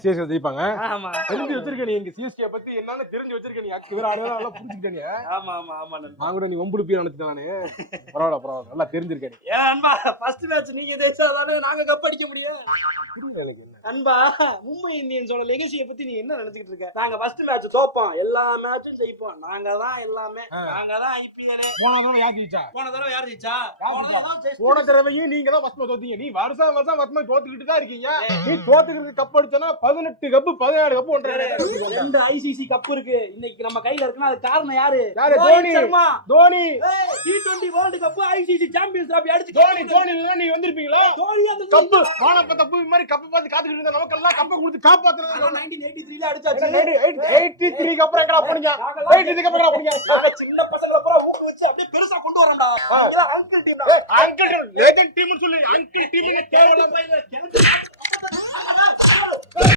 CSK ஜெயிப்பாங்க. ஆமா தெரிஞ்சு வச்சிருக்க நீ எங்க சிஎஸ்கே பத்தி என்னன்னு தெரிஞ்சு வச்சிருக்க நீ. அக்கு வேற ஆளுலாம் புரிஞ்சுக்கிட்ட நீ. ஆமா ஆமா ஆமா நண்பா. நான் கூட நீ வம்புடுப்பியா நினைச்சிட்டேன் நானு. பரவாயில்ல நல்லா தெரிஞ்சிருக்க நீ. ஏன் அன்பா ஃபர்ஸ்ட் மேட்ச் நீங்க ஜெயிச்சாதானே நாங்க கப் அடிக்க முடியும். புரியல எனக்கு என்ன. அன்பா மும்பை இந்தியன்ஸோட லெகசியை பத்தி நீ என்ன நினைச்சிட்டு இருக்க? நாங்க ஃபர்ஸ்ட் மேட்ச் தோப்போம், எல்லா மேட்சும் ஜெயிப்போம், நாங்க தான் எல்லாமே, நாங்க தான் ஐபிஎல். போன தடவை யார் ஜெயிச்சா? போன தடவை யார் ஜெயிச்சா? போன தடவையும் நீங்க தான் ஃபர்ஸ்ட் தோத்தீங்க. நீ வருஷம் வருஷம் தோத்துக்கிட்டு தான் இருக்கீங்க. நீ தோத்துக்கிறது கப் அடிச்சனா 18 கப் 17 கப் ஒன்றரை. 2 ஐசிசி கப் இருக்கு இன்னைக்கு நம்ம கையில இருக்குன்னா அது காரணம் யாரு? யாரு? Dhoni. Dhoni T20 world cup ICC champions trophy அடிச்சு தோனி நீ வந்திருப்பீங்களா? தோனி அந்த கப் வானப்ப தப்பு மாதிரி கப் பார்த்து காத்துக்கிட்டு இருந்த நமக்கெல்லாம் கப்பை கொடுத்து காப்பாத்துறது. 1983ல அடிச்சாச்சு. 83 க்கு அப்புறம் எங்கடா போனீங்க? 83 க்கு அப்புறம் எங்கடா போனீங்க? நாங்க சின்ன பசங்கள பூரா ஊக்கு வச்சு அப்படியே பெருசா கொண்டு வரேன்டா. நீங்க அங்கிள் டீம் தான். அங்கிள் லெஜெண்ட் டீம்னு சொல்லி அங்கிள் டீம்னு கேவலமா